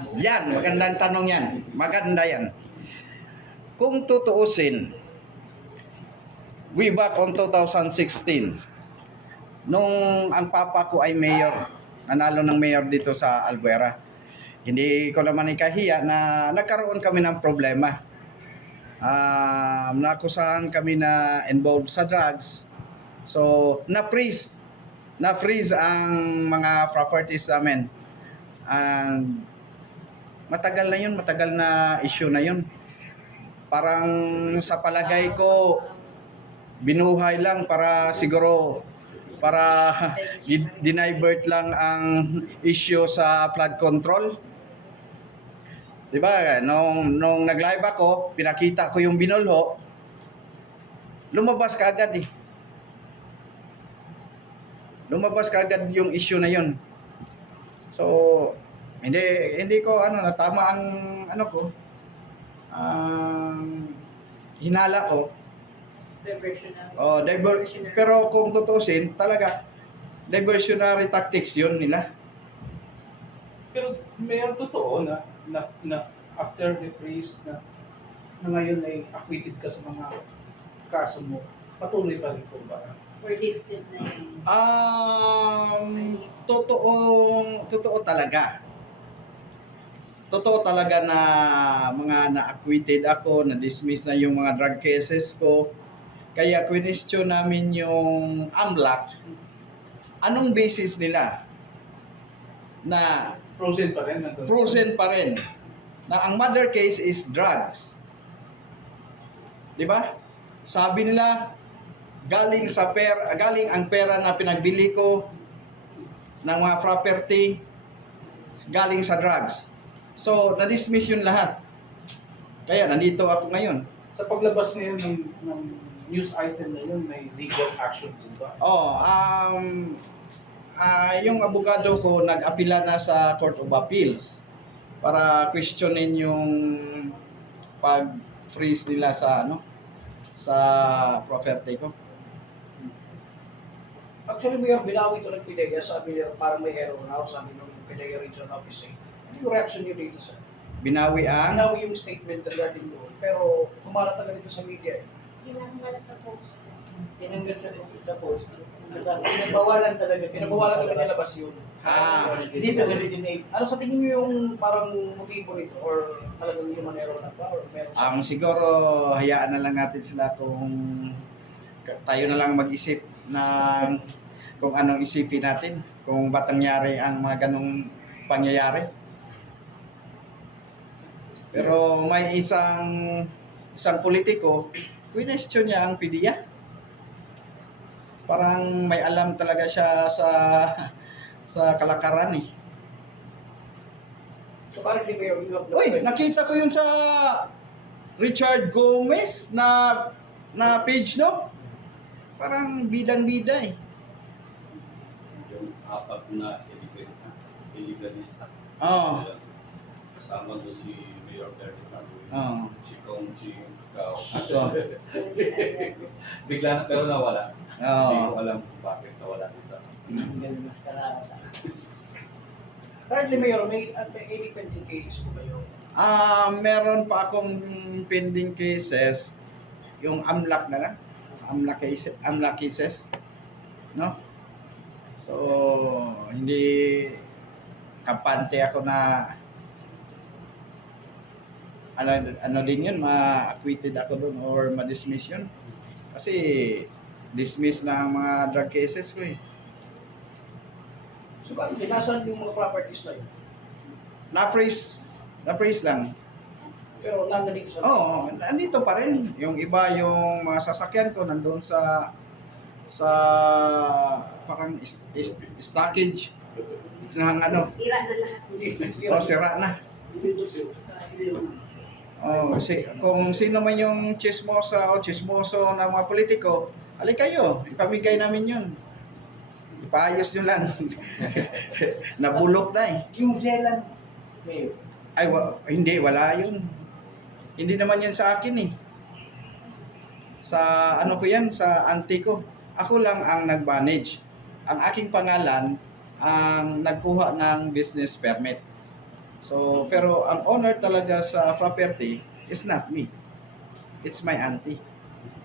Yan, magandang tanong yan. Maganda yan. Kung tutuusin, way back on 2016, nung ang papa ko ay mayor, nanalo ng mayor dito sa Albuera, hindi ko naman ikahiya na nagkaroon kami ng problema. Nakusahan kami na involved sa drugs. So, na-freeze ang mga properties namin. And matagal na issue na yun. Parang sa palagay ko, binuhay lang para siguro para dinivert lang ang issue sa flood control. 'Di ba? Nung nag-live ako, pinakita ko yung binulho. Lumabas kaagad eh. Lumabas kaagad yung issue na yun. So, hindi ko natama ang hinala ko. Pero kung tutusin, talaga diversionary tactics yun nila. Pero mayroon totoo na after the freeze na ngayon ay acquitted ka sa mga kaso mo, patuloy pa rin po ba? Or lifted na yun? Totoo talaga. Totoo talaga na mga na-acquitted ako, na-dismiss na yung mga drug cases ko. Kaya question namin yung AMLAC, anong basis nila na Frozen pa rin? frozen pa rin na ang mother case is drugs. 'Di ba? Sabi nila galing ang pera na pinagbili ko ng mga property galing sa drugs. So, na-dismiss yun lahat. Kaya nandito ako ngayon. Sa paglabas ngayon ng news item na yun, may legal action din ba? Yung abogado ko nag-apila na sa Court of Appeals para questionin yung pag-freeze nila sa sa property ko. Actually, Mayor, binawi ito ng PIDEA. Sabi niya, parang may error na sabi ng PIDEA Regional Office. Ano yung reaction niyo dito, sir? Binawi Binawi yung statement regarding doon. Pero kumalat talaga dito sa media eh. Tinanggal sa post. Pinanggal sa post. Saka pinabawalan talaga. Pinabawalan talaga nilabas yun. Dito sa Region 8. Ano sa tingin niyo yung parang motibo nito? Or talagang human error na ba? Or meron sa... siguro hayaan na lang natin sila kung tayo na lang mag-isip ng kung anong isipin natin, kung ba't nangyari ang mga ganong pangyayari. Pero may isang politiko, question niya ang PIDEA. Parang may alam talaga siya sa kalakaran eh. So parang di Mayor, you have no... Uy, nakita ko yun sa Richard Gomez na page, no? Parang bidang-bida eh. Yung apat na illegalista. Oo. Kasama doon si Mayor Derek Nagoy. Oo. Si Kong, si Kao. Oo. Bigla na pero nawala. Oo. Hindi ko alam kung bakit nawala isa. Ganun mas karara. Currently, Mayor, may any pending cases po kayo? Meron pa akong pending cases, yung AMLAC na lang. AMLAC cases. No? So, hindi kampante ako na ano din yun, ma-acquitted ako doon or ma-dismiss yun. Kasi dismiss na ang mga drug cases ko eh. So bakit? Nasaan yung mga properties na yun? Na-freeze lang. Pero nandito sa... Oo, nandito pa rin. Yung iba, yung mga sasakyan ko nandun sa parang stockage ng Sira na lahat. sira na. Kung sino man yung chismoso ng mga politiko, alay kayo, ipamigay namin yun. Ipaayos nyo lang. Nabulok na eh. Yung Zealand, Mayor. Ay, hindi, wala yun. Hindi naman yan sa akin eh. Sa ko yan, sa auntie ko. Ako lang ang nag-manage. Ang aking pangalan ang nagkuha ng business permit. So, pero ang owner talaga sa property is not me. It's my auntie.